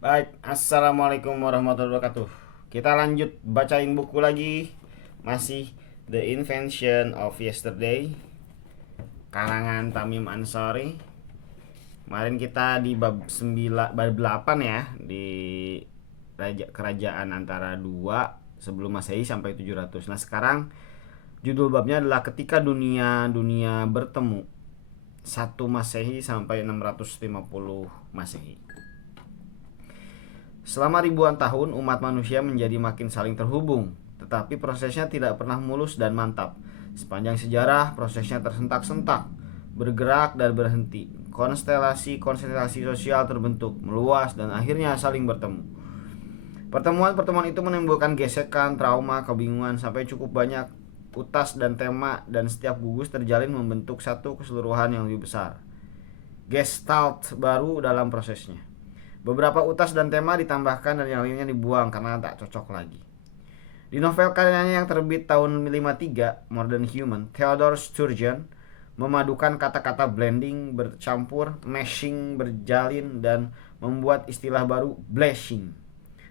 Baik, assalamualaikum warahmatullahi wabarakatuh. Kita lanjut bacain buku lagi. Masih The Invention of Yesterday, karangan Tamim Ansari. Kemarin kita di bab 8 ya, di kerajaan antara dua sebelum Masehi sampai 700. Nah, sekarang judul babnya adalah ketika dunia dunia bertemu, 1 Masehi sampai 650 Masehi. Selama ribuan tahun, umat manusia menjadi makin saling terhubung, tetapi prosesnya tidak pernah mulus dan mantap. Sepanjang sejarah, prosesnya tersentak-sentak, bergerak dan berhenti. Konstelasi-konstelasi sosial terbentuk, meluas, dan akhirnya saling bertemu. Pertemuan-pertemuan itu menimbulkan gesekan, trauma, kebingungan, sampai cukup banyak utas dan tema, dan setiap gugus terjalin membentuk satu keseluruhan yang lebih besar. Gestalt baru dalam prosesnya. Beberapa utas dan tema ditambahkan dan yang lainnya dibuang karena tak cocok lagi. Di novel karyanya yang terbit tahun 53, Modern Human, Theodore Sturgeon memadukan kata-kata blending, bercampur, meshing, berjalin, dan membuat istilah baru, blashing.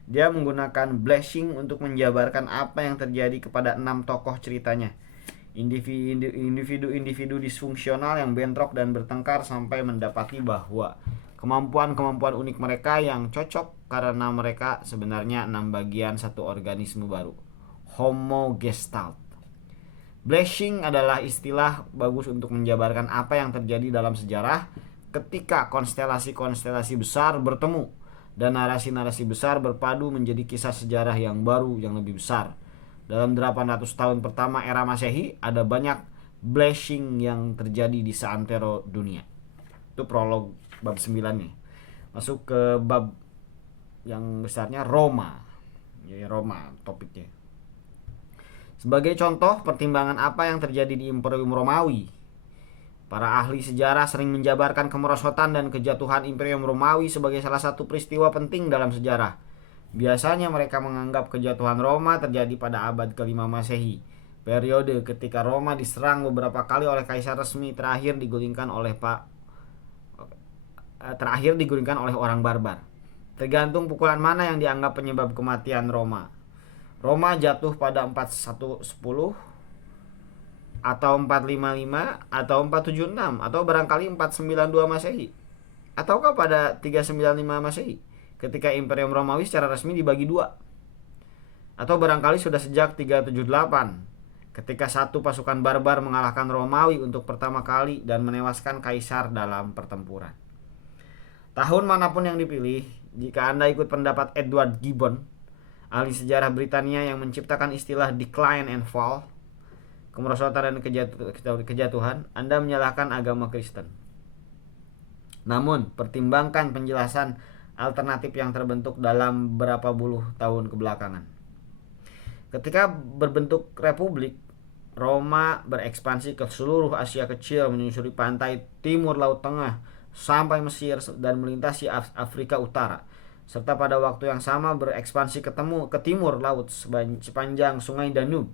Dia menggunakan blashing untuk menjabarkan apa yang terjadi kepada 6 tokoh ceritanya. Individu-individu disfungsional yang bentrok dan bertengkar sampai mendapati bahwa kemampuan-kemampuan unik mereka yang cocok karena mereka sebenarnya 6 bagian satu organisme baru. Homo Gestalt. Blashing adalah istilah bagus untuk menjabarkan apa yang terjadi dalam sejarah ketika konstelasi-konstelasi besar bertemu dan narasi-narasi besar berpadu menjadi kisah sejarah yang baru yang lebih besar. Dalam 800 tahun pertama era Masehi ada banyak blashing yang terjadi di seantero dunia. Itu prolog bab 9 nih. Masuk ke bab yang besarnya, Roma. Jadi Roma topiknya. Sebagai contoh pertimbangan apa yang terjadi di Imperium Romawi, para ahli sejarah sering menjabarkan kemerosotan dan kejatuhan Imperium Romawi sebagai salah satu peristiwa penting dalam sejarah. Biasanya mereka menganggap kejatuhan Roma terjadi pada abad ke-5 Masehi, periode ketika Roma diserang beberapa kali oleh kaisar resmi, terakhir digulingkan oleh orang barbar. Tergantung pukulan mana yang dianggap penyebab kematian Roma. Roma jatuh pada 4110 atau 455 atau 476 atau barangkali 492 Masehi, ataukah pada 395 Masehi ketika Imperium Romawi secara resmi dibagi dua, atau barangkali sudah sejak 378 ketika satu pasukan barbar mengalahkan Romawi untuk pertama kali dan menewaskan kaisar dalam pertempuran. Tahun manapun yang dipilih, jika Anda ikut pendapat Edward Gibbon, ahli sejarah Britania yang menciptakan istilah decline and fall, kemerosotan dan kejatuhan, Anda menyalahkan agama Kristen. Namun, pertimbangkan penjelasan alternatif yang terbentuk dalam berapa puluh tahun kebelakangan. Ketika berbentuk republik, Roma berekspansi ke seluruh Asia Kecil, menyusuri pantai timur Laut Tengah sampai Mesir dan melintasi Afrika Utara, serta pada waktu yang sama berekspansi ke timur laut sepanjang Sungai Danube,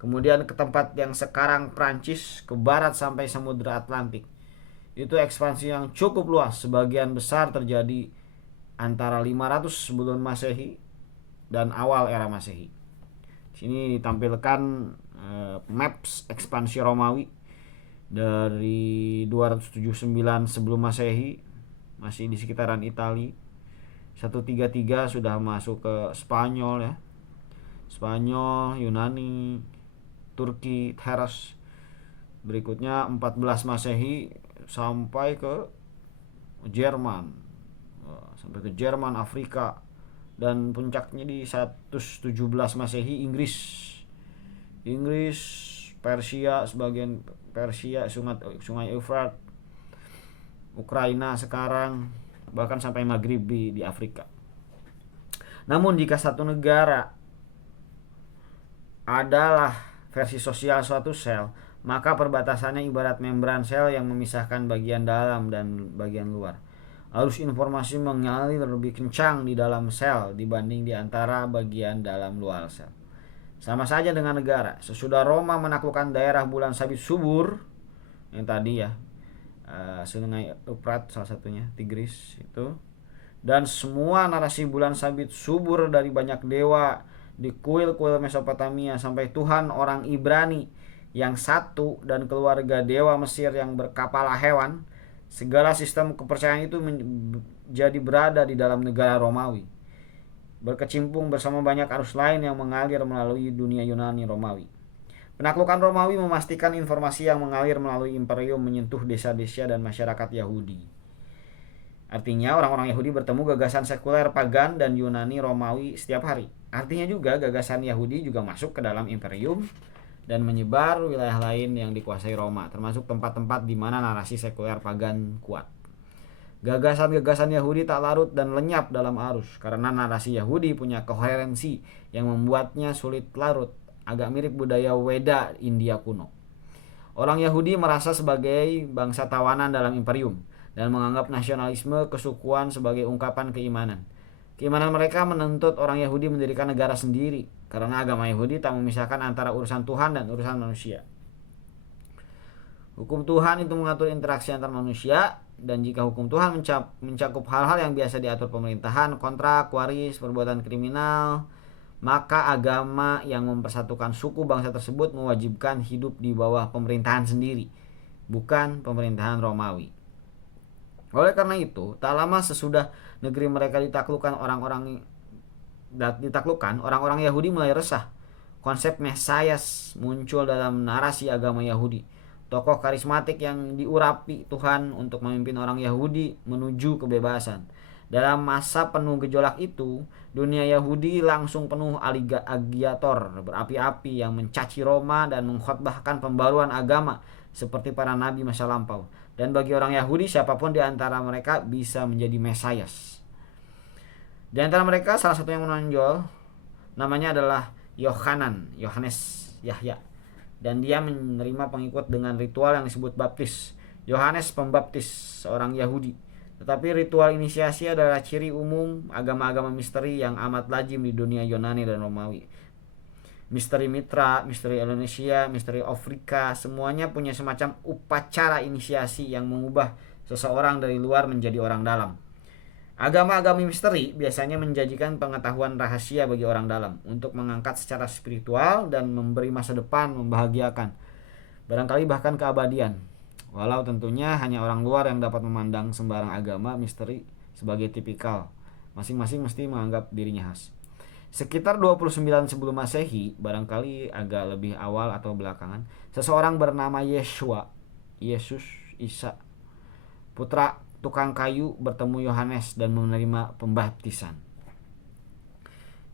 kemudian ke tempat yang sekarang Prancis, ke barat sampai Samudra Atlantik. Itu ekspansi yang cukup luas, sebagian besar terjadi antara 500 sebelum Masehi dan awal era Masehi. Di sini ditampilkan maps ekspansi Romawi dari 279 sebelum Masehi, masih di sekitaran Italia. 133 sudah masuk ke Spanyol ya. Spanyol, Yunani, Turki, Teras. Berikutnya 14 Masehi sampai ke Jerman. Sampai ke Jerman, Afrika, dan puncaknya di 117 Masehi Inggris, Persia, sebagian Persia, sungai Efrat, Ukraina sekarang, bahkan sampai Maghrib di Afrika. Namun jika satu negara adalah versi sosial suatu sel, maka perbatasannya ibarat membran sel yang memisahkan bagian dalam dan bagian luar. Arus informasi mengalir lebih kencang di dalam sel dibanding di antara bagian dalam luar sel. Sama saja dengan negara. Sesudah Roma menaklukkan daerah bulan sabit subur yang tadi ya, Sungai Efrat salah satunya, Tigris itu, Dan semua narasi bulan sabit subur dari banyak dewa di kuil-kuil Mesopotamia sampai Tuhan orang Ibrani yang satu dan keluarga dewa Mesir yang berkapala hewan. Segala sistem kepercayaan itu menjadi berada di dalam negara Romawi, berkecimpung bersama banyak arus lain yang mengalir melalui dunia Yunani Romawi. Penaklukan Romawi memastikan informasi yang mengalir melalui imperium menyentuh desa-desa dan masyarakat Yahudi. Artinya orang-orang Yahudi bertemu gagasan sekuler pagan dan Yunani Romawi setiap hari. Artinya juga gagasan Yahudi juga masuk ke dalam imperium dan menyebar wilayah lain yang dikuasai Roma, termasuk tempat-tempat di mana narasi sekuler pagan kuat. Gagasan-gagasan Yahudi tak larut dan lenyap dalam arus karena narasi Yahudi punya koherensi yang membuatnya sulit larut, agak mirip budaya Weda India kuno. Orang Yahudi merasa sebagai bangsa tawanan dalam imperium dan menganggap nasionalisme kesukuan sebagai ungkapan keimanan. Keimanan mereka menuntut orang Yahudi mendirikan negara sendiri karena agama Yahudi tak memisahkan antara urusan Tuhan dan urusan manusia. Hukum Tuhan itu mengatur interaksi antar manusia, dan jika hukum Tuhan mencakup hal-hal yang biasa diatur pemerintahan, kontrak, waris, perbuatan kriminal, maka agama yang mempersatukan suku bangsa tersebut mewajibkan hidup di bawah pemerintahan sendiri, bukan pemerintahan Romawi. Oleh karena itu, tak lama sesudah negeri mereka ditaklukkan, orang-orang Yahudi mulai resah. Konsep Mesias muncul dalam narasi agama Yahudi. Tokoh karismatik yang diurapi Tuhan untuk memimpin orang Yahudi menuju kebebasan. Dalam masa penuh gejolak itu, dunia Yahudi langsung penuh agiator berapi-api yang mencaci Roma dan mengkhotbahkan pembaruan agama seperti para nabi masa lampau. Dan bagi orang Yahudi, siapapun di antara mereka bisa menjadi Mesias. Di antara mereka salah satu yang menonjol namanya adalah Yohanes Yahya, dan dia menerima pengikut dengan ritual yang disebut baptis. Yohanes Pembaptis, seorang Yahudi. Tetapi ritual inisiasi adalah ciri umum agama-agama misteri yang amat lazim di dunia Yunani dan Romawi. Misteri Mitra, misteri Indonesia, misteri Afrika, semuanya punya semacam upacara inisiasi yang mengubah seseorang dari luar menjadi orang dalam. Agama-agama misteri biasanya menjanjikan pengetahuan rahasia bagi orang dalam untuk mengangkat secara spiritual dan memberi masa depan membahagiakan, barangkali bahkan keabadian. Walau tentunya hanya orang luar yang dapat memandang sembarang agama misteri sebagai tipikal. Masing-masing mesti menganggap dirinya khas. Sekitar 29 sebelum Masehi, barangkali agak lebih awal atau belakangan, seseorang bernama Yesus Isa, putra tukang kayu, bertemu Yohanes dan menerima pembaptisan.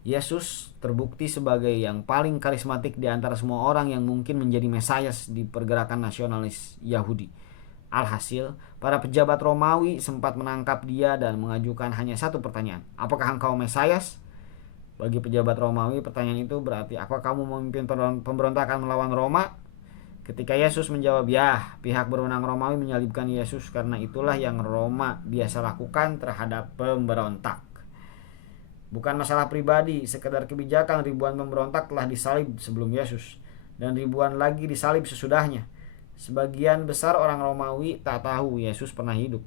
Yesus terbukti sebagai yang paling karismatik di antara semua orang yang mungkin menjadi Mesias di pergerakan nasionalis Yahudi. Alhasil, para pejabat Romawi sempat menangkap dia dan mengajukan hanya satu pertanyaan: apakah engkau Mesias? Bagi pejabat Romawi, pertanyaan itu berarti, apakah kamu memimpin pemberontakan melawan Roma? Ketika Yesus menjawab ya, pihak berwenang Romawi menyalibkan Yesus karena itulah yang Roma biasa lakukan terhadap pemberontak. Bukan masalah pribadi, sekedar kebijakan, ribuan pemberontak telah disalib sebelum Yesus dan ribuan lagi disalib sesudahnya. Sebagian besar orang Romawi tak tahu Yesus pernah hidup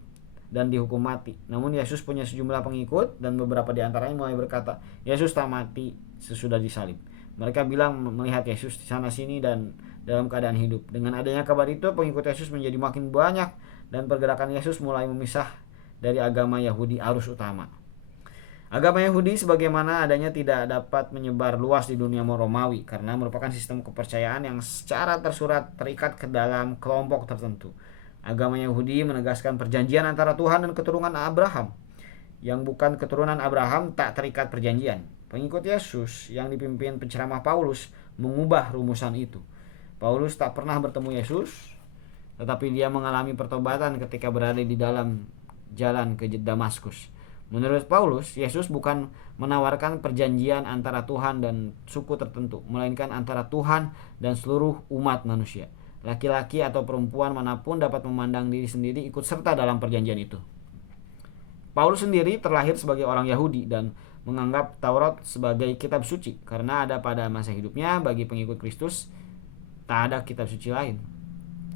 dan dihukum mati. Namun Yesus punya sejumlah pengikut dan beberapa di antaranya mulai berkata, Yesus tak mati sesudah disalib. Mereka bilang melihat Yesus di sana sini dan dalam keadaan hidup. Dengan adanya kabar itu, pengikut Yesus menjadi makin banyak dan pergerakan Yesus mulai memisah dari agama Yahudi arus utama. Agama Yahudi sebagaimana adanya tidak dapat menyebar luas di dunia Romawi karena merupakan sistem kepercayaan yang secara tersurat terikat ke dalam kelompok tertentu. Agama Yahudi menegaskan perjanjian antara Tuhan dan keturunan Abraham. Yang bukan keturunan Abraham tak terikat perjanjian. Pengikut Yesus yang dipimpin penceramah Paulus mengubah rumusan itu. Paulus tak pernah bertemu Yesus, tetapi dia mengalami pertobatan ketika berada di dalam jalan ke Damaskus. Menurut Paulus, Yesus bukan menawarkan perjanjian antara Tuhan dan suku tertentu, melainkan antara Tuhan dan seluruh umat manusia. Laki-laki atau perempuan manapun dapat memandang diri sendiri ikut serta dalam perjanjian itu. Paulus sendiri terlahir sebagai orang Yahudi dan menganggap Taurat sebagai kitab suci karena ada pada masa hidupnya bagi pengikut Kristus tak ada kitab suci lain.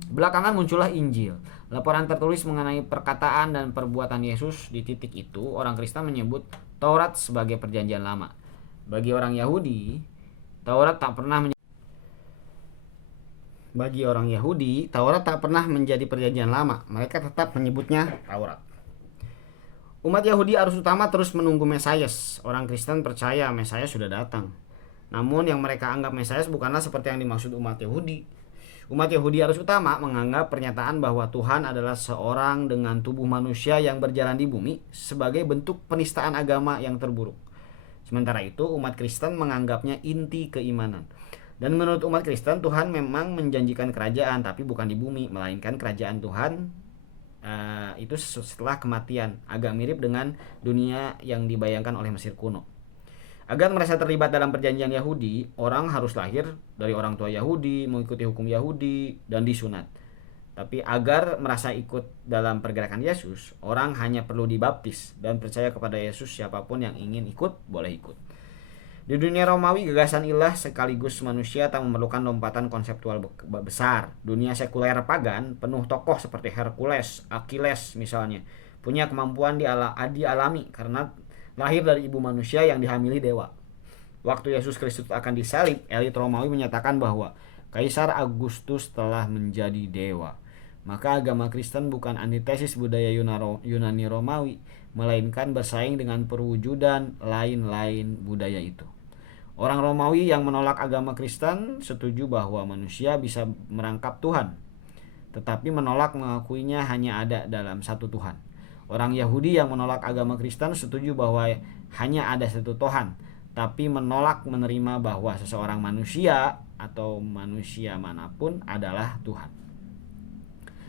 Belakangan muncullah Injil. Laporan tertulis mengenai perkataan dan perbuatan Yesus. Di titik itu, orang Kristen menyebut Taurat sebagai perjanjian lama. Bagi orang Yahudi, Taurat tak pernah menjadi perjanjian lama. Mereka tetap menyebutnya Taurat. Umat Yahudi arus utama terus menunggu Mesias. Orang Kristen percaya Mesias sudah datang. Namun yang mereka anggap Mesias bukanlah seperti yang dimaksud umat Yahudi. Umat Yahudi arus utama menganggap pernyataan bahwa Tuhan adalah seorang dengan tubuh manusia yang berjalan di bumi sebagai bentuk penistaan agama yang terburuk. Sementara itu, umat Kristen menganggapnya inti keimanan. Dan menurut umat Kristen, Tuhan memang menjanjikan kerajaan, tapi bukan di bumi, melainkan kerajaan Tuhan itu setelah kematian. Agak mirip dengan dunia yang dibayangkan oleh Mesir kuno. Agar merasa terlibat dalam perjanjian Yahudi, orang harus lahir dari orang tua Yahudi, mengikuti hukum Yahudi, dan disunat. Tapi agar merasa ikut dalam pergerakan Yesus, orang hanya perlu dibaptis dan percaya kepada Yesus. Siapapun yang ingin ikut, boleh ikut. Di dunia Romawi, gagasan ilah sekaligus manusia tak memerlukan lompatan konseptual besar. Dunia sekuler pagan penuh tokoh seperti Hercules, Achilles misalnya, punya kemampuan dialami karena lahir dari ibu manusia yang dihamili dewa. Waktu Yesus Kristus akan disalib, elit Romawi menyatakan bahwa Kaisar Augustus telah menjadi dewa. Maka agama Kristen bukan antitesis budaya Yunani Romawi, melainkan bersaing dengan perwujudan lain-lain budaya itu. Orang Romawi yang menolak agama Kristen setuju bahwa manusia bisa merangkap Tuhan, tetapi menolak mengakuinya hanya ada dalam satu Tuhan. Orang Yahudi yang menolak agama Kristen setuju bahwa hanya ada satu Tuhan, tapi menolak menerima bahwa seseorang manusia atau manusia manapun adalah Tuhan.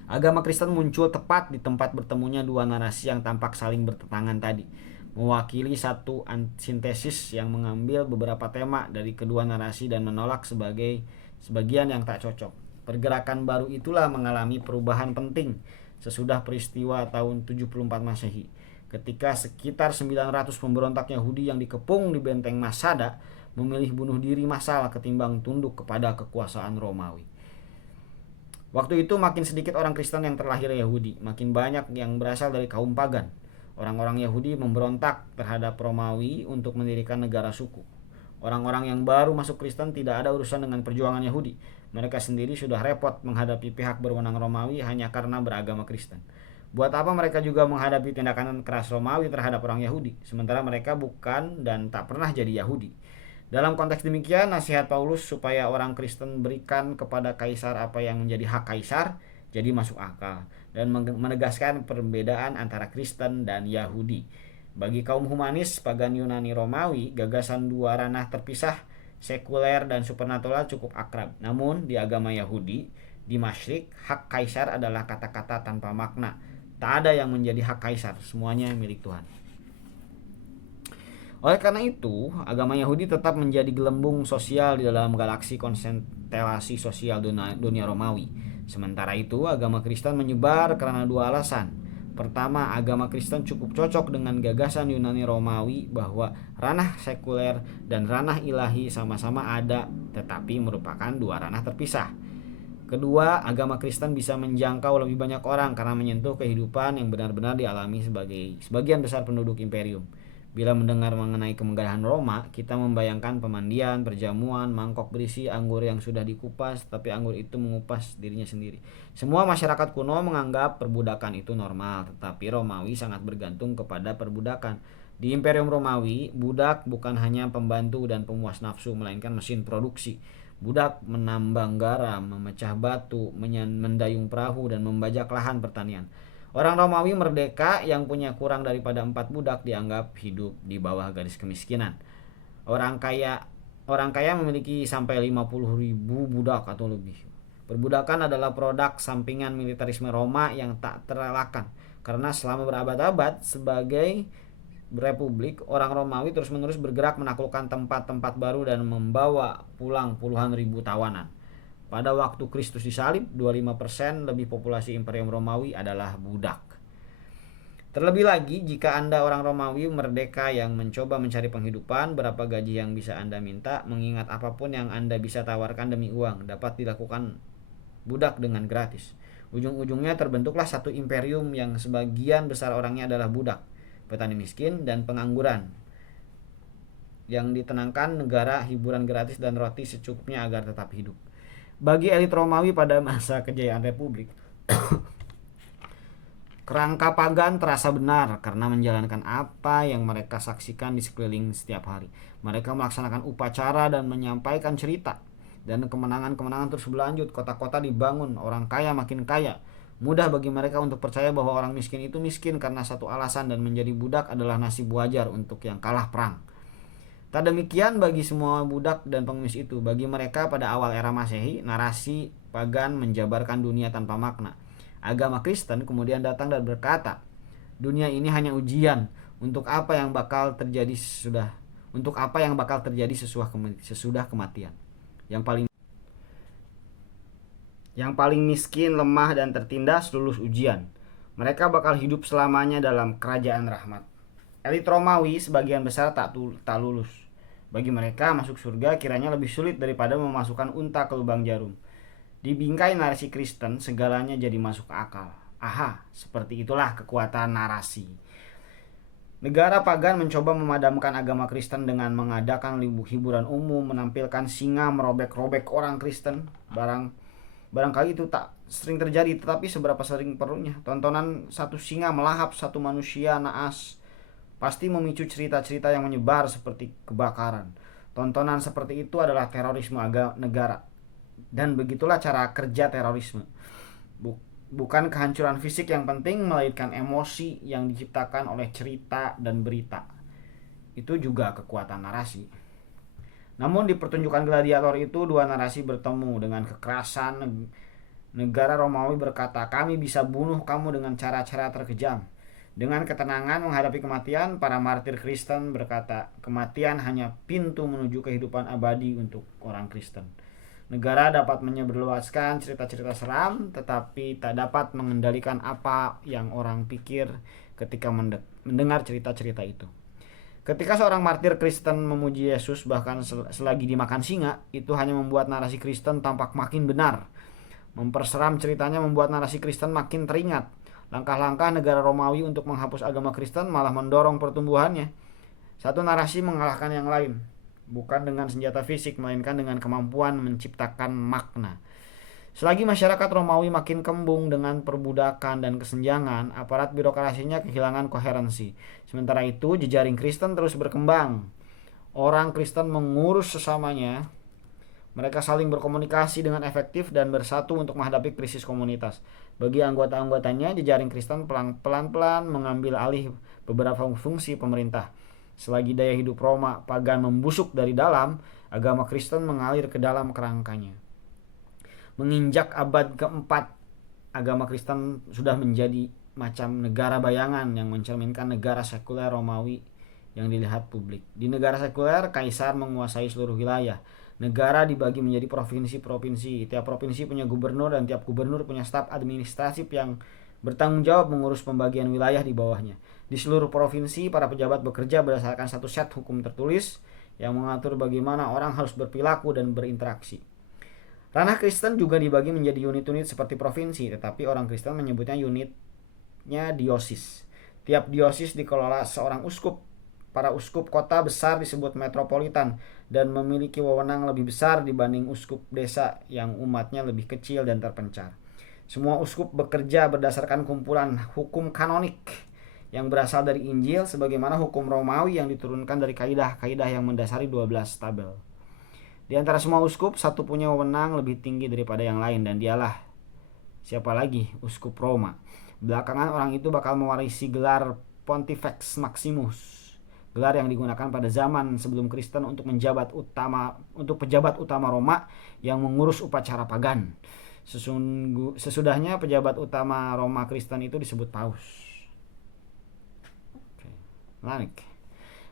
Agama Kristen muncul tepat di tempat bertemunya dua narasi yang tampak saling bertentangan tadi, mewakili satu sintesis yang mengambil beberapa tema dari kedua narasi dan menolak sebagian yang tak cocok. Pergerakan baru itulah mengalami perubahan penting sesudah peristiwa tahun 74 Masehi, ketika sekitar 900 pemberontak Yahudi yang dikepung di benteng Masada memilih bunuh diri massal ketimbang tunduk kepada kekuasaan Romawi. Waktu itu makin sedikit orang Kristen yang terlahir Yahudi, makin banyak yang berasal dari kaum pagan. Orang-orang Yahudi memberontak terhadap Romawi untuk mendirikan negara suku. Orang-orang yang baru masuk Kristen tidak ada urusan dengan perjuangan Yahudi. Mereka sendiri sudah repot menghadapi pihak berwenang Romawi hanya karena beragama Kristen. Buat apa mereka juga menghadapi tindakan keras Romawi terhadap orang Yahudi, sementara mereka bukan dan tak pernah jadi Yahudi. Dalam konteks demikian, nasihat Paulus supaya orang Kristen berikan kepada Kaisar apa yang menjadi hak Kaisar jadi masuk akal dan menegaskan perbedaan antara Kristen dan Yahudi. Bagi kaum humanis pagan Yunani Romawi, gagasan dua ranah terpisah, sekuler dan supernatural cukup akrab. Namun di agama Yahudi, di Masyrik, hak Kaisar adalah kata-kata tanpa makna. Tak ada yang menjadi hak Kaisar, semuanya milik Tuhan. Oleh karena itu, agama Yahudi tetap menjadi gelembung sosial di dalam galaksi konstelasi sosial dunia Romawi. Sementara itu, agama Kristen menyebar karena dua alasan. Pertama, agama Kristen cukup cocok dengan gagasan Yunani Romawi bahwa ranah sekuler dan ranah ilahi sama-sama ada, tetapi merupakan dua ranah terpisah. Kedua, agama Kristen bisa menjangkau lebih banyak orang karena menyentuh kehidupan yang benar-benar dialami sebagai sebagian besar penduduk imperium. Bila mendengar mengenai kemegahan Roma, kita membayangkan pemandian, perjamuan, mangkok berisi anggur yang sudah dikupas, tapi anggur itu mengupas dirinya sendiri. Semua masyarakat kuno menganggap perbudakan itu normal, tetapi Romawi sangat bergantung kepada perbudakan. Di Imperium Romawi, budak bukan hanya pembantu dan pemuas nafsu, melainkan mesin produksi. Budak menambang garam, memecah batu, mendayung perahu, dan membajak lahan pertanian. Orang Romawi merdeka yang punya kurang daripada 4 budak dianggap hidup di bawah garis kemiskinan. Orang kaya memiliki sampai 50.000 budak atau lebih. Perbudakan adalah produk sampingan militerisme Roma yang tak terelakkan, karena selama berabad-abad sebagai republik, orang Romawi terus-menerus bergerak menaklukkan tempat-tempat baru dan membawa pulang puluhan ribu tawanan. Pada waktu Kristus disalib, 25% lebih populasi Imperium Romawi adalah budak. Terlebih lagi, jika Anda orang Romawi merdeka yang mencoba mencari penghidupan, berapa gaji yang bisa Anda minta, mengingat apapun yang Anda bisa tawarkan demi uang dapat dilakukan budak dengan gratis. Ujung-ujungnya terbentuklah satu imperium yang sebagian besar orangnya adalah budak, petani miskin, dan pengangguran. Yang ditenangkan negara, hiburan gratis, dan roti secukupnya agar tetap hidup. Bagi elit Romawi pada masa kejayaan Republik, kerangka pagan terasa benar karena menjalankan apa yang mereka saksikan di sekeliling setiap hari. Mereka melaksanakan upacara dan menyampaikan cerita. Dan kemenangan-kemenangan terus berlanjut. Kota-kota dibangun, orang kaya makin kaya. Mudah bagi mereka untuk percaya bahwa orang miskin itu miskin karena satu alasan, dan menjadi budak adalah nasib wajar untuk yang kalah perang. Tak demikian bagi semua budak dan pengemis itu. Bagi mereka pada awal era Masehi, narasi pagan menjabarkan dunia tanpa makna. Agama Kristen kemudian datang dan berkata, dunia ini hanya ujian untuk apa yang bakal terjadi sesudah kematian. Yang paling miskin, lemah, dan tertindas lulus ujian. Mereka bakal hidup selamanya dalam kerajaan rahmat. Elit Romawi sebagian besar tak lulus. Bagi mereka, masuk surga kiranya lebih sulit daripada memasukkan unta ke lubang jarum. Di bingkai narasi Kristen, segalanya jadi masuk akal. Aha, seperti itulah kekuatan narasi. Negara pagan mencoba memadamkan agama Kristen dengan mengadakan hiburan umum, menampilkan singa merobek-robek orang Kristen. Barangkali itu tak sering terjadi, tetapi seberapa sering perlunya. Tontonan satu singa melahap satu manusia naas pasti memicu cerita-cerita yang menyebar seperti kebakaran. Tontonan seperti itu adalah terorisme negara. Dan begitulah cara kerja terorisme. Bukan kehancuran fisik yang penting, melainkan emosi yang diciptakan oleh cerita dan berita. Itu juga kekuatan narasi. Namun di pertunjukan gladiator itu, dua narasi bertemu dengan kekerasan. Negara Romawi berkata, kami bisa bunuh kamu dengan cara-cara terkejam. Dengan ketenangan menghadapi kematian, para martir Kristen berkata, kematian hanya pintu menuju kehidupan abadi untuk orang Kristen. Negara dapat menyebarluaskan cerita-cerita seram, tetapi tak dapat mengendalikan apa yang orang pikir ketika mendengar cerita-cerita itu. Ketika seorang martir Kristen memuji Yesus bahkan selagi dimakan singa, itu hanya membuat narasi Kristen tampak makin benar. Memperseram ceritanya membuat narasi Kristen makin teringat. Langkah-langkah negara Romawi untuk menghapus agama Kristen malah mendorong pertumbuhannya. Satu narasi mengalahkan yang lain. Bukan dengan senjata fisik, melainkan dengan kemampuan menciptakan makna. Selagi masyarakat Romawi makin kembung dengan perbudakan dan kesenjangan, aparat birokrasinya kehilangan koherensi. Sementara itu, jejaring Kristen terus berkembang. Orang Kristen mengurus sesamanya. Mereka saling berkomunikasi dengan efektif dan bersatu untuk menghadapi krisis komunitas. Bagi anggota-anggotanya, jejaring Kristen pelan-pelan mengambil alih beberapa fungsi pemerintah. Selagi daya hidup Roma pagan membusuk dari dalam, agama Kristen mengalir ke dalam kerangkanya. Menginjak abad keempat, agama Kristen sudah menjadi macam negara bayangan yang mencerminkan negara sekuler Romawi yang dilihat publik. Di negara sekuler, kaisar menguasai seluruh wilayah. Negara dibagi menjadi provinsi-provinsi. Tiap provinsi punya gubernur dan tiap gubernur punya staf administratif yang bertanggung jawab mengurus pembagian wilayah di bawahnya. Di seluruh provinsi, para pejabat bekerja berdasarkan satu set hukum tertulis yang mengatur bagaimana orang harus berperilaku dan berinteraksi. Ranah Kristen juga dibagi menjadi unit-unit seperti provinsi, tetapi orang Kristen menyebutnya unitnya diosis. Tiap diosis dikelola seorang uskup. Para uskup kota besar disebut metropolitan dan memiliki wewenang lebih besar dibanding uskup desa yang umatnya lebih kecil dan terpencar. Semua uskup bekerja berdasarkan kumpulan hukum kanonik yang berasal dari Injil, sebagaimana hukum Romawi yang diturunkan dari kaidah-kaidah yang mendasari 12 tabel. Di antara semua uskup, satu punya wewenang lebih tinggi daripada yang lain, dan dialah siapa lagi? Uskup Roma. Belakangan orang itu bakal mewarisi gelar Pontifex Maximus, gelar yang digunakan pada zaman sebelum Kristen untuk pejabat utama Roma yang mengurus upacara pagan. Sesudahnya pejabat utama Roma Kristen itu disebut Paus.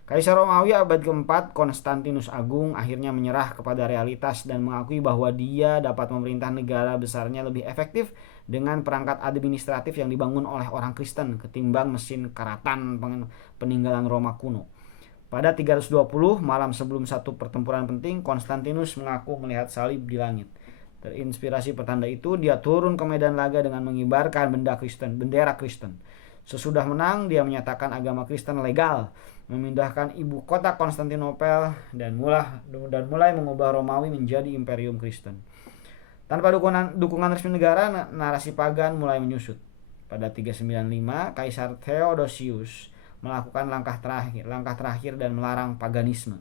Kaisar Romawi abad keempat, Konstantinus Agung, akhirnya menyerah kepada realitas dan mengakui bahwa dia dapat memerintah negara besarnya lebih efektif dengan perangkat administratif yang dibangun oleh orang Kristen ketimbang mesin karatan peninggalan Roma kuno. Pada 320, malam sebelum satu pertempuran penting, Konstantinus mengaku melihat salib di langit. Terinspirasi pertanda itu, dia turun ke medan laga dengan mengibarkan bendera Kristen. Sesudah menang, dia menyatakan agama Kristen legal, memindahkan ibu kota Konstantinopel, dan mulai mengubah Romawi menjadi imperium Kristen. Tanpa dukungan resmi negara, narasi pagan mulai menyusut. Pada 395, Kaisar Theodosius melakukan langkah terakhir dan melarang paganisme.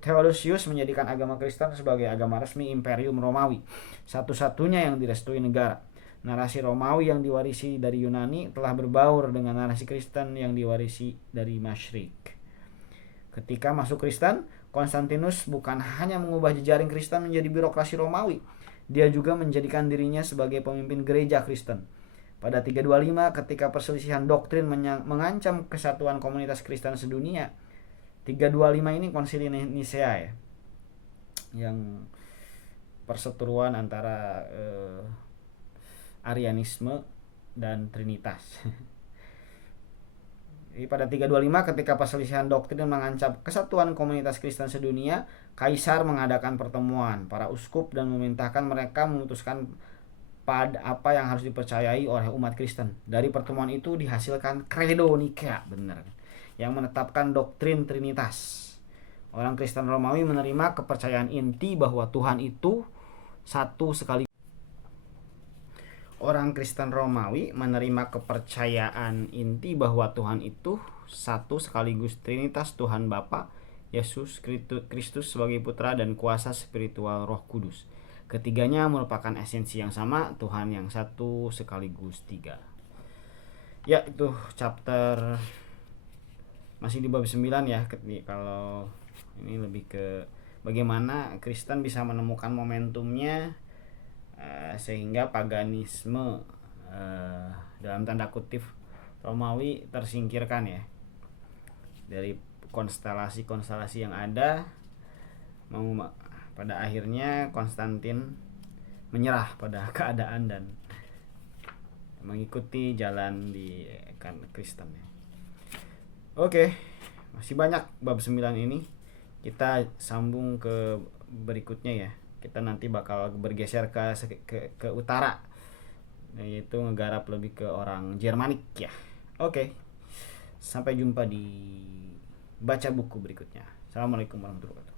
Theodosius menjadikan agama Kristen sebagai agama resmi Imperium Romawi, satu-satunya yang direstui negara. Narasi Romawi yang diwarisi dari Yunani telah berbaur dengan narasi Kristen yang diwarisi dari Masyrik. Ketika masuk Kristen, Konstantinus bukan hanya mengubah jejaring Kristen menjadi birokrasi Romawi, dia juga menjadikan dirinya sebagai pemimpin gereja Kristen. Pada 325, ketika perselisihan doktrin mengancam kesatuan komunitas Kristen sedunia, 325 ini konsili Nisea ya, yang perseteruan antara Arianisme dan Trinitas. Jadi pada 325, ketika perselisihan doktrin mengancam kesatuan komunitas Kristen sedunia, Kaisar mengadakan pertemuan para uskup dan memerintahkan mereka memutuskan pada apa yang harus dipercayai oleh umat Kristen. Dari pertemuan itu dihasilkan Credo Nikea, benar, yang menetapkan doktrin Trinitas. Orang Kristen Romawi menerima kepercayaan inti bahwa Tuhan itu satu sekaligus. Orang Kristen Romawi menerima kepercayaan inti bahwa Tuhan itu satu sekaligus Trinitas, Tuhan Bapa, Yesus Kristus sebagai putra dan kuasa spiritual Roh Kudus. Ketiganya merupakan esensi yang sama, Tuhan yang satu sekaligus tiga. Ya, itu chapter masih di bab 9 ya. Kalau ini lebih ke bagaimana Kristen bisa menemukan momentumnya sehingga paganisme dalam tanda kutip Romawi tersingkirkan ya. Dari konstelasi-konstelasi yang ada, pada akhirnya Konstantin menyerah pada keadaan dan mengikuti jalan di Kristen ya. Oke, masih banyak bab 9 ini. Kita sambung ke berikutnya ya. Kita nanti bakal bergeser ke utara, yaitu ngegarap lebih ke orang Jermanik ya. Oke, sampai jumpa di baca buku berikutnya. Assalamualaikum warahmatullahi wabarakatuh.